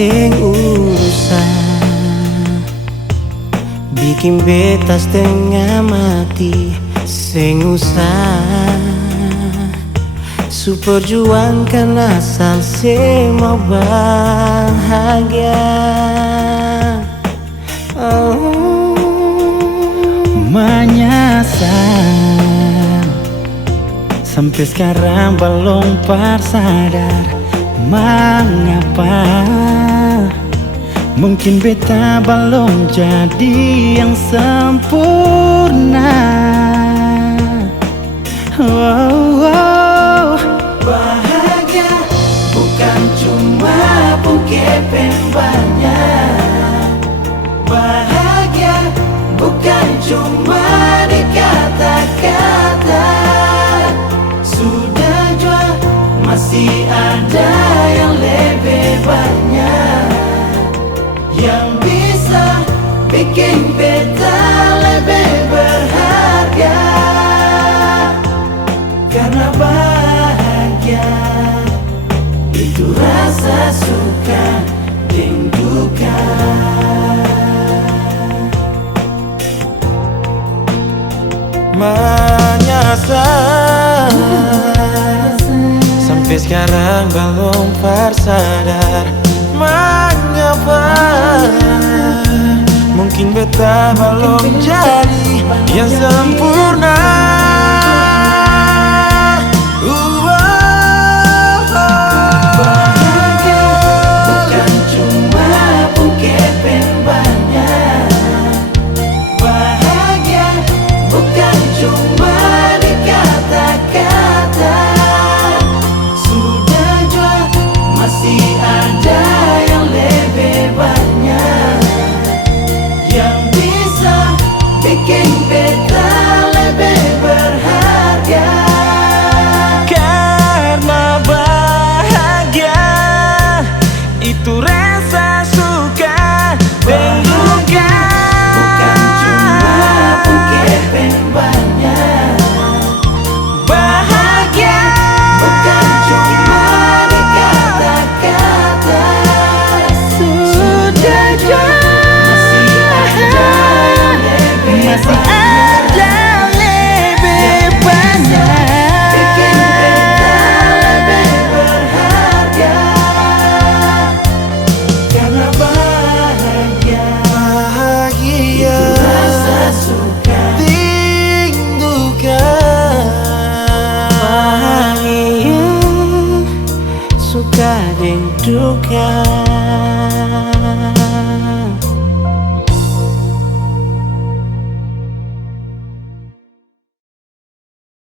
sing usah bikin beta setengah mati, sing usah perjuangkan asal sing mau bahagia. Menyesal sampai sekarang belum sadar mengapa. Mungkin beta belum jadi yang sempurna. Bahagia bukan cuma kepen banyak. Bahagia bukan cuma di kata-kata. Sudah jua masih ada yang lebih banyak, yang bisa bikin beta lebih berharga. Karena bahagia itu rasa suka dan duka. Menyesal sampai sekarang belum sadar mengapa. Mungkin beta belum jadi yang sempurna. Bahagia bukan cuma kepen banyak. Bahagia bukan cuma di kata-kata. Sudah jua masih ada yang lebih banyak, yang bisa bikin beta lebih berharga. Karena bahagia itu rasa suka dan duka. Bukan cuma kepen banyak. Bahagia bukan cuma di kata-kata. Sudah jua masih ada lebih banyak, bikin beta lebih berharga. Karena bahagia itu rasa suka dan duka. Bahagia suka dan duka.